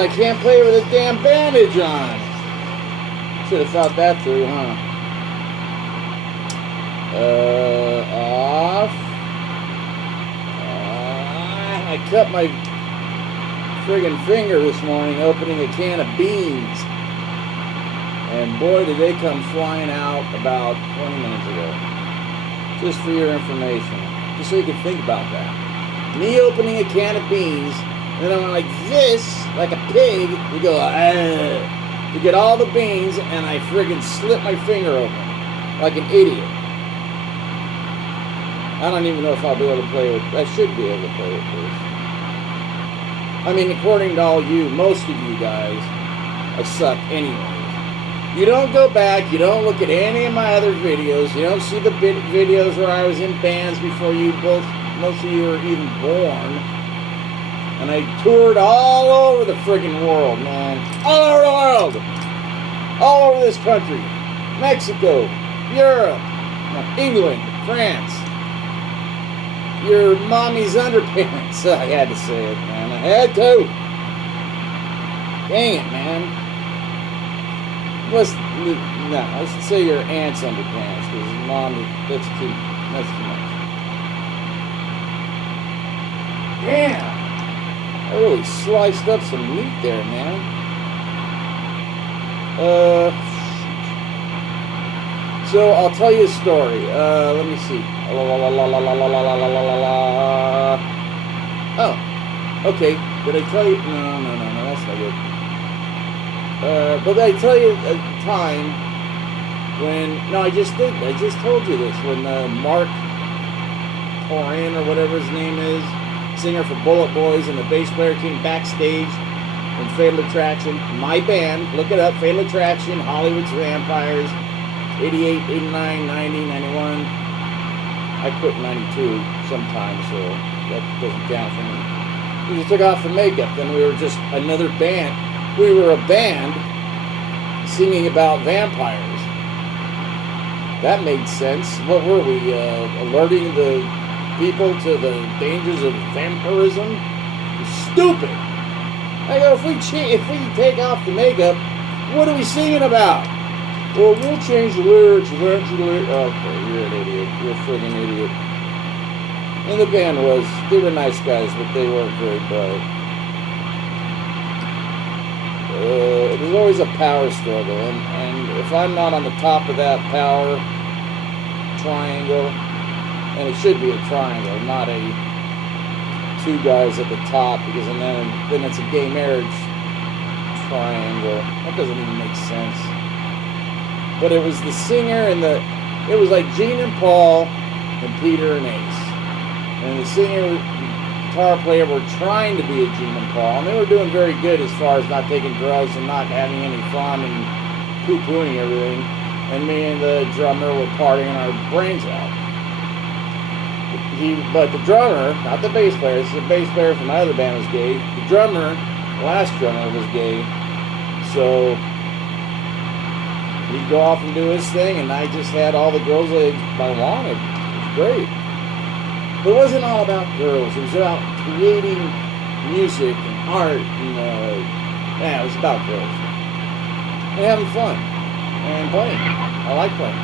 I can't play with a damn bandage on. Should have thought that through, huh? Off. I cut my friggin' finger this morning opening a can of beans. And boy, did they come flying out about 20 minutes ago. Just for your information. Just so you can think about that. Me opening a can of beans, and then I'm like this, like a pig, you go, to get all the beans, and I friggin' slit my finger open, like an idiot. I don't even know if I'll be able to play with, I should be able to play with this. I mean, according to all you, most of you guys, I suck anyways. You don't go back, you don't look at any of my other videos, you don't see the videos where I was in bands before you both, most of you were even born. And I toured all over the friggin' world, man. All over the world. All over this country. Mexico, Europe, England, France. Your mommy's underpants. I had to say it, man. I had to. Dang it, man. I should say your aunt's underpants, because mom, that's too much. Damn. I really sliced up some meat there, man. So I'll tell you a story. Let me see. Oh, okay. Did I tell you? No, that's not good. But I tell you a time when, no, I just did. I just told you this, when Mark Torin, or whatever his name is, singer for Bullet Boys, and the bass player came backstage and Fatal Attraction. My band, look it up, Fatal Attraction, Hollywood's Vampires, 88, 89, 90, 91. I quit in 92 sometime, so that doesn't count for me. We just took off the makeup, then we were just another band. We were a band singing about vampires. That made sense. What were we, alerting the people to the dangers of vampirism? Stupid! I go, if we take off the makeup, what are we singing about? Well, we'll change the lyrics eventually. Okay, you're an idiot. You're a friggin' idiot. And the band they were nice guys, but they weren't very bright. It was always a power struggle, and if I'm not on the top of that power triangle, and it should be a triangle, not a two guys at the top, because then it's a gay marriage triangle. That doesn't even make sense. But it was the singer and it was like Gene and Paul and Peter and Ace. And the singer and guitar player were trying to be a Gene and Paul, and they were doing very good as far as not taking drugs and not having any fun and poo-pooing everything. And me and the drummer were partying our brains out. But the drummer, not the bass player, the bass player from my other band was gay. The drummer, the last drummer, was gay. So he'd go off and do his thing, and I just had all the girls that I wanted. It was great. But it wasn't all about girls. It was about creating music and art, and it was about girls. And having fun. And playing. I like playing.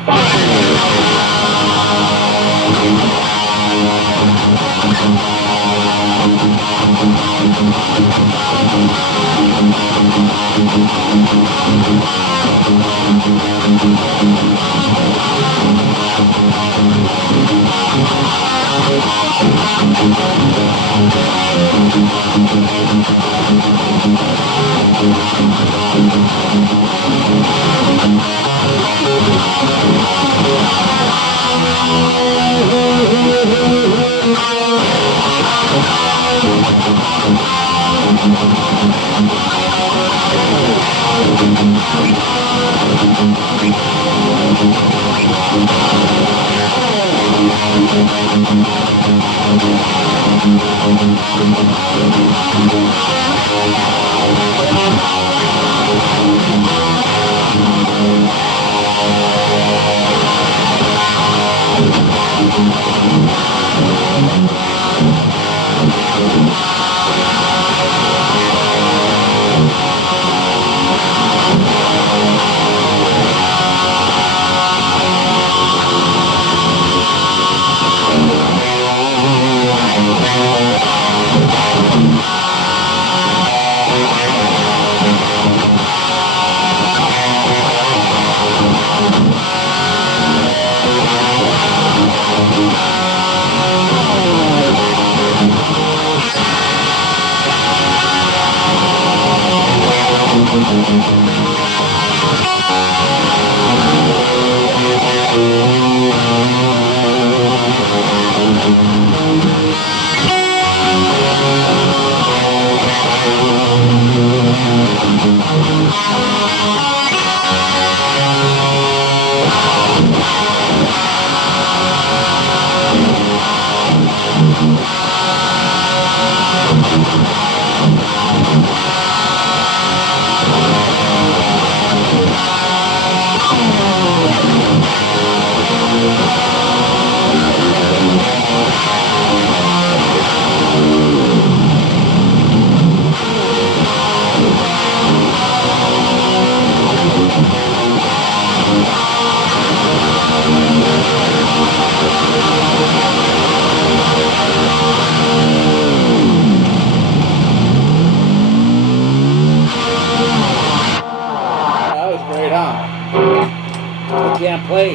I can't play.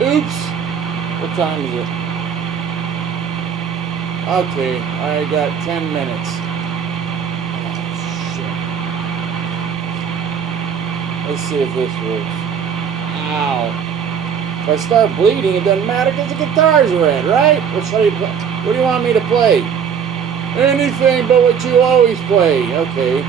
Oops. What time is it? Okay, I got 10 minutes. Oh, shit. Let's see if this works. Ow. If I start bleeding, it doesn't matter because the guitar's red, right? What do you want me to play? Anything but what you always play. Okay.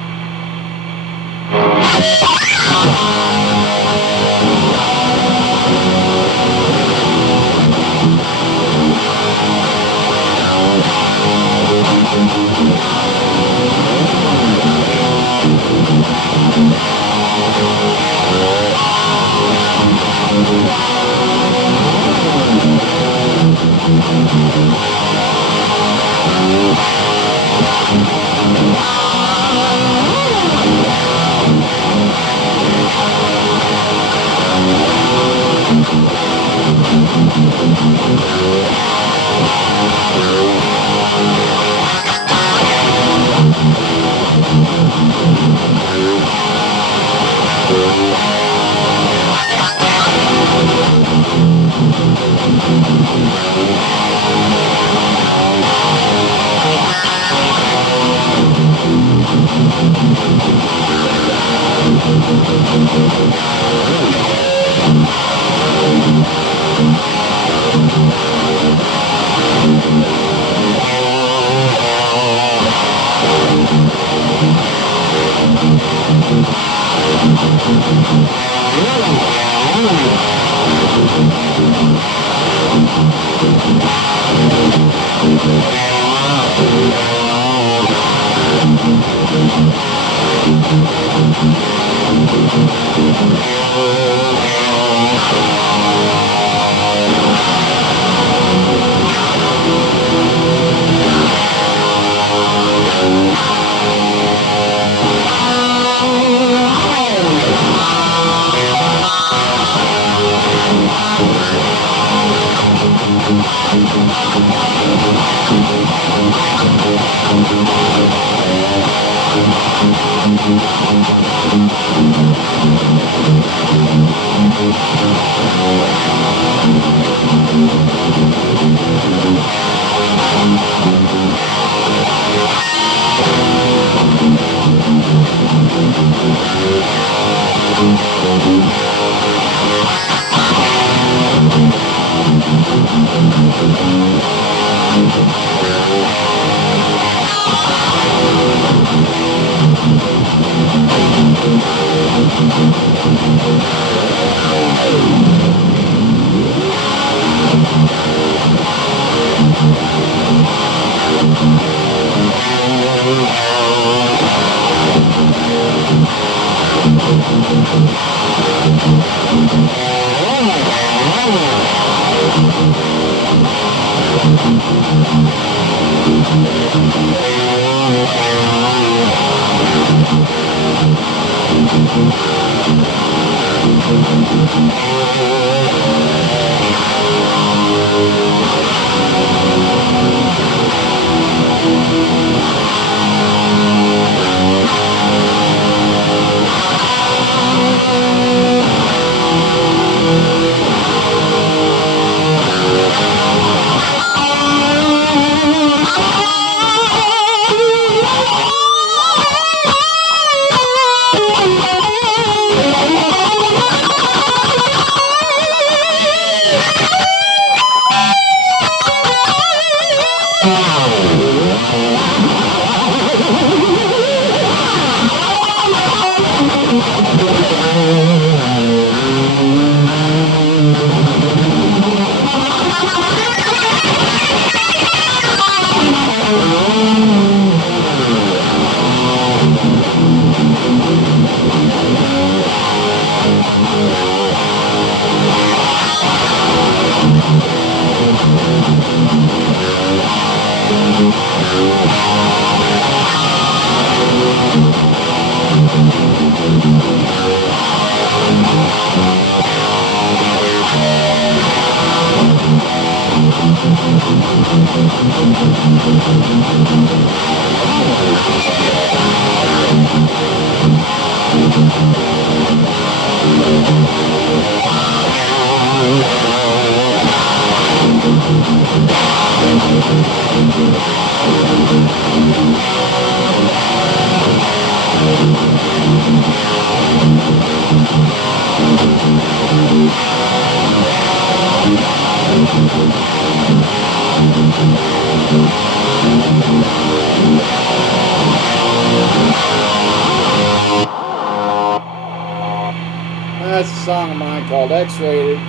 That's a song of mine called X-Rated,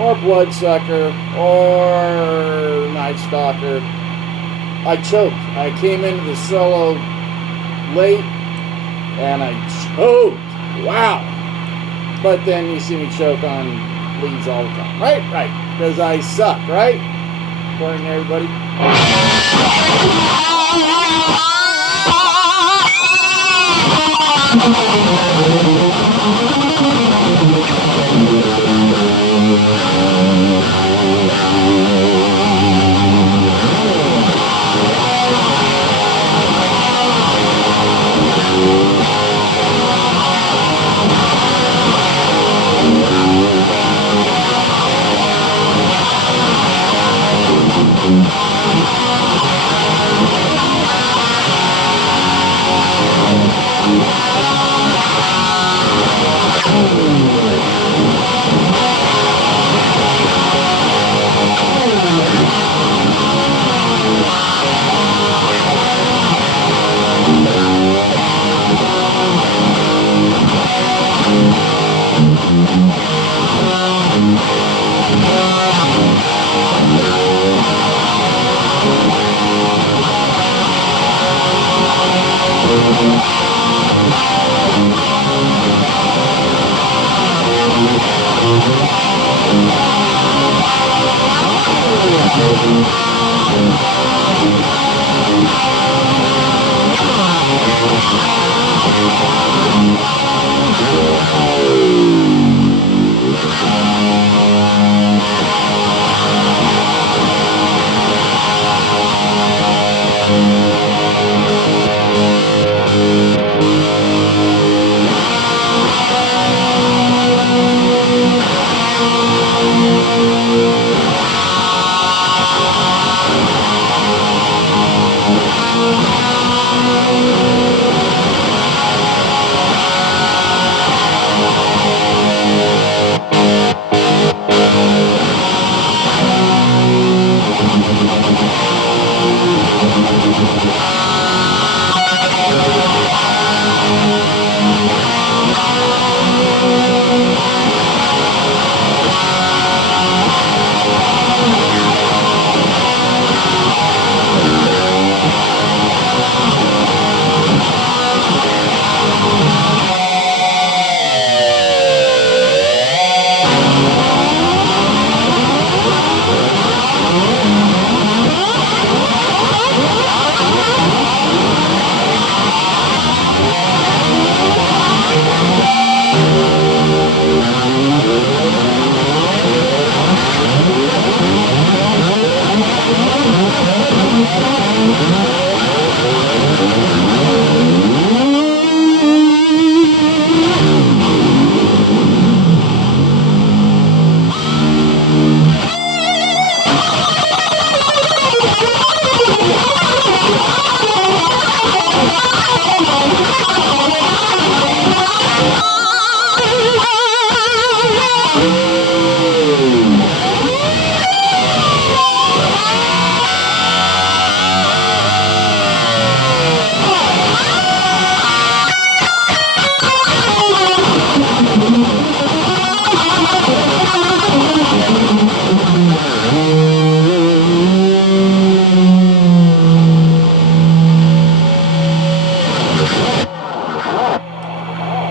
or Bloodsucker, or Night Stalker. I choked. I came into the solo late, and I choked. Wow. But then you see me choke on leads all the time. Right? Right. Because I suck, right? According to everybody.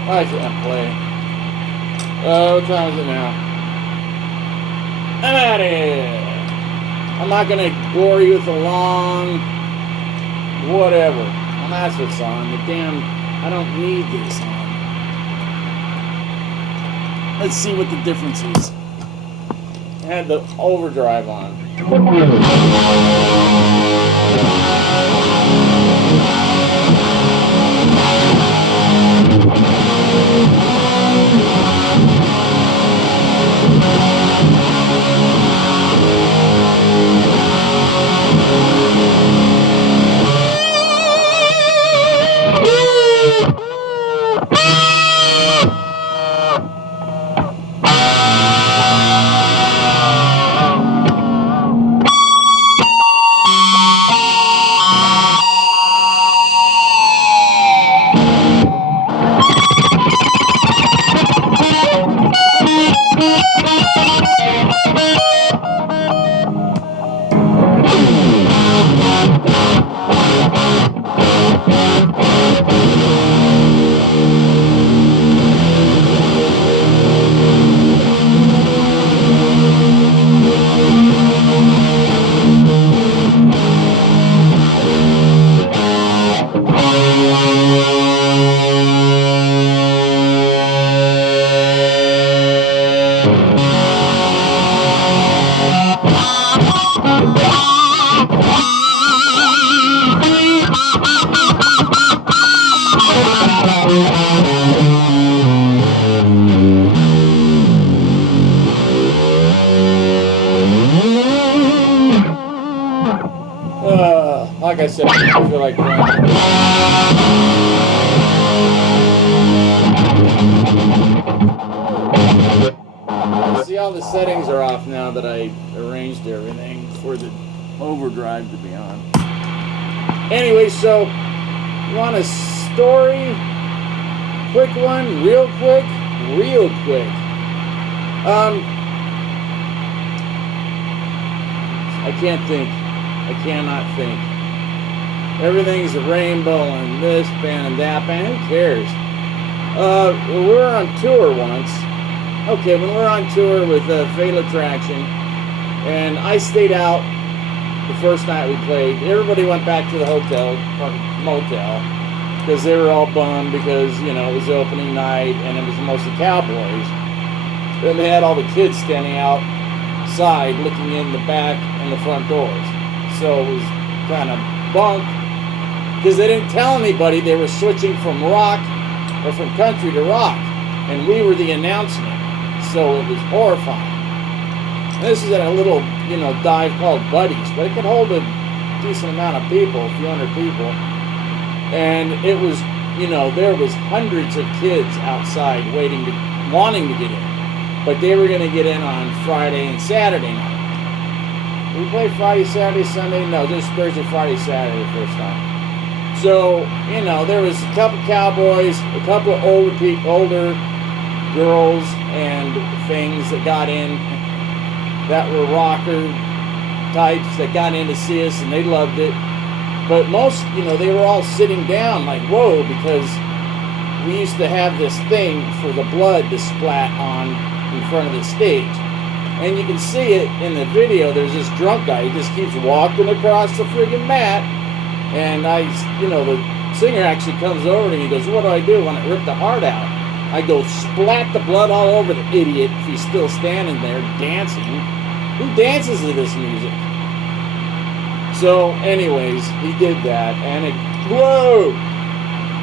I can't play. What time is it now? I'm out of here. I'm not gonna bore you with a long whatever. And that's what's on. The damn, I don't need this on. Let's see what the difference is. I had the overdrive on. I said, I feel like playing. See, all the settings are off now that I arranged everything for the overdrive to be on. Anyway, so you want a story? Quick one, real quick. I can't think. I cannot think. Everything's a rainbow and this band and that band. Who cares? We were on tour once. Okay, when we were on tour with Fatal Attraction, and I stayed out the first night we played. Everybody went back to the hotel or motel because they were all bummed because, you know, it was the opening night and it was mostly cowboys. Then they had all the kids standing outside looking in the back and the front doors. So it was kind of bunk because they didn't tell anybody they were switching from rock or from country to rock, and we were the announcement. So it was horrifying. And this is at a little, you know, dive called Buddies, but it could hold a decent amount of people, a few hundred people. And it was, you know, there was hundreds of kids outside wanting to get in. But they were going to get in on Friday and Saturday night. Did we play Friday, Saturday, Sunday? No, just Thursday, Friday, Saturday the first time. So, you know, there was a couple cowboys, a couple of older girls and things that got in that were rocker types that got in to see us, and they loved it. But most, you know, they were all sitting down like, whoa, because we used to have this thing for the blood to splat on in front of the stage. And you can see it in the video. There's this drunk guy. He just keeps walking across the friggin' mat. And you know, the singer actually comes over to me and he goes, what do I do when I rip the heart out? I go, splat the blood all over the idiot if he's still standing there dancing. Who dances to this music? So, anyways, he did that, and whoa!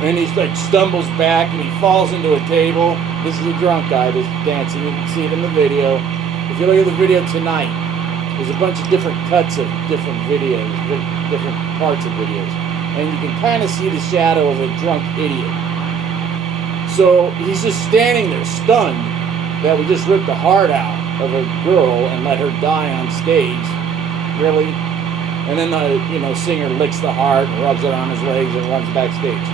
And he like stumbles back and he falls into a table. This is a drunk guy that's dancing. You can see it in the video. If you look at the video tonight, there's a bunch of different cuts of different videos, different parts of videos, and you can kind of see the shadow of a drunk idiot. So he's just standing there stunned that we just ripped the heart out of a girl and let her die on stage. Really? And then the, you know, singer licks the heart and rubs it on his legs and runs backstage.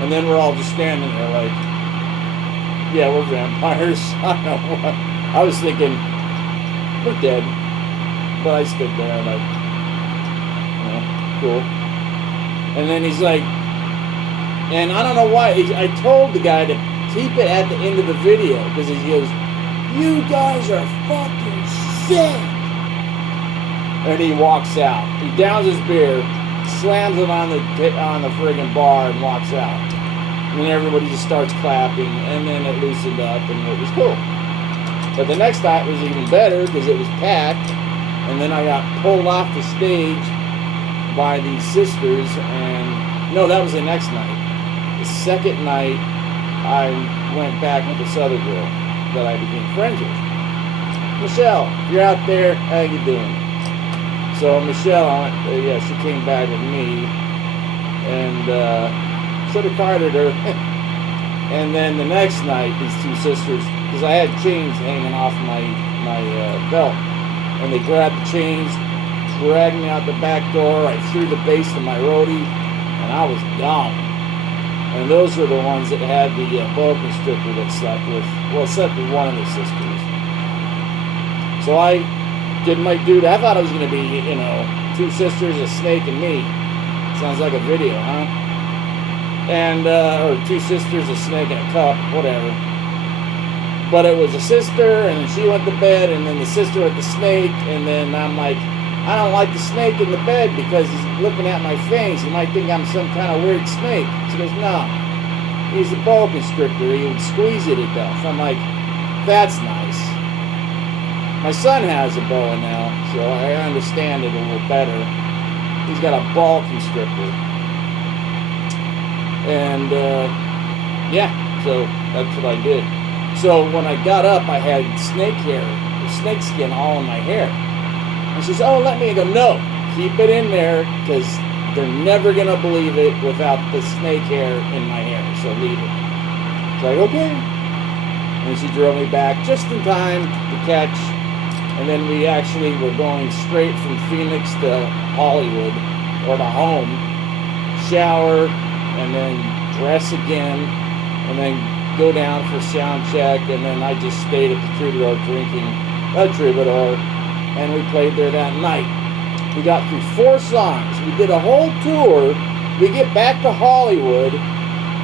And then we're all just standing there like, yeah, we're vampires. I don't know what. I was thinking, we're dead. But I stood there and like, you know, cool. And then he's like, and I don't know why, I told the guy to keep it at the end of the video, because he goes, you guys are fucking sick. And he walks out. He downs his beer, slams it on the friggin' bar and walks out. And then everybody just starts clapping, and then it loosened up and it was cool. But the next night was even better because it was packed, and then I got pulled off the stage by these sisters, and no, that was the next night. The second night, I went back with this other girl that I became friends with. Michelle, if you're out there, how you doing? So Michelle, yeah, she came back with me, and should have carded her. And then the next night, these two sisters, because I had chains hanging off my belt, and they grabbed the chains, dragged me out the back door. I threw the bass to my roadie, and I was gone. And those were the ones that had the boa constrictor that slept with one of the sisters. So I did my dude. I thought it was going to be, you know, two sisters, a snake, and me. Sounds like a video, huh? And, or two sisters, a snake, and a cup, whatever. But it was a sister, and then she went to bed, and then the sister with the snake, and then I'm like, I don't like the snake in the bed because he's looking at my face. He might think I'm some kind of weird snake. She goes, no, he's a boa constrictor. He would squeeze you to death. I'm like, that's nice. My son has a boa now, so I understand it a little better. He's got a ball constrictor. And, yeah, so that's what I did. So when I got up, I had snake hair, snake skin all in my hair. And she says, oh, let me. I go, no, keep it in there, because they're never gonna believe it without the snake hair in my hair, so leave it. It's like, okay. And she drove me back just in time to catch, and then we actually were going straight from Phoenix to Hollywood, or to home, shower, and then dress again, and then go down for sound check, and then I just stayed at the Troubadour drinking a Troubadour, and we played there that night. We got through 4 songs. We did a whole tour. We get back to Hollywood.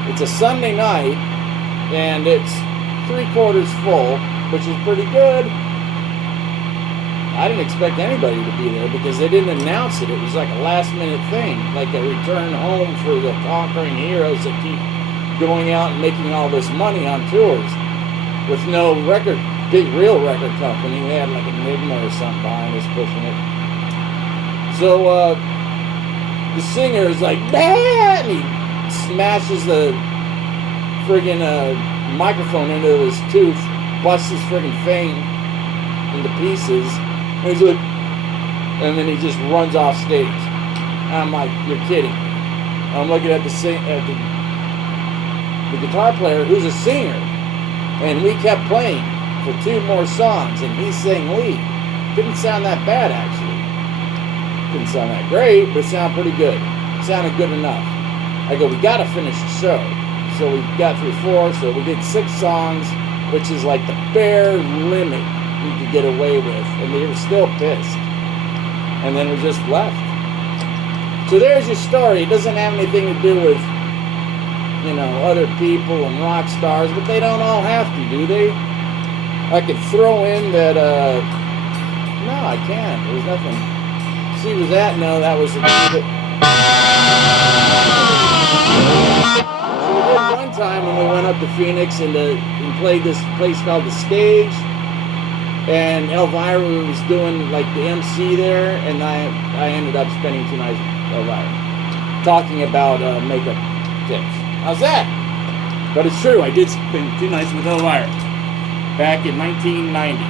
It's a Sunday night, and it's 3/4 full, which is pretty good. I didn't expect anybody to be there because they didn't announce it. It was like a last-minute thing, like a return home for the conquering heroes that keep going out and making all this money on tours with no big real record company. They had like Enigma or something behind us pushing it. So the singer is like, bah! And he smashes the friggin' microphone into his tooth, busts his friggin' thing into pieces, and he's like, and then he just runs off stage. I'm like, you're kidding. I'm looking at the guitar player who's a singer, and we kept playing for 2 more songs, and he sang lead. Didn't sound that bad, actually. Didn't sound that great, but it sounded pretty good. It sounded good enough. I go, we gotta finish the show. So we got through 4, so we did 6 songs, which is like the bare limit we could get away with, and we were still pissed. And then we just left. So there's your story. It doesn't have anything to do with, you know, other people and rock stars, but they don't all have to, do they? I could throw in that, no, I can't. There's nothing. See, was that? No, that was the... So we did one time when we went up to Phoenix and played this place called The Stage, and Elvira was doing like the MC there, and I ended up spending 2 nights with Elvira talking about makeup tips. How's that? But it's true, I did spend 2 nights with Elvira back in 1990.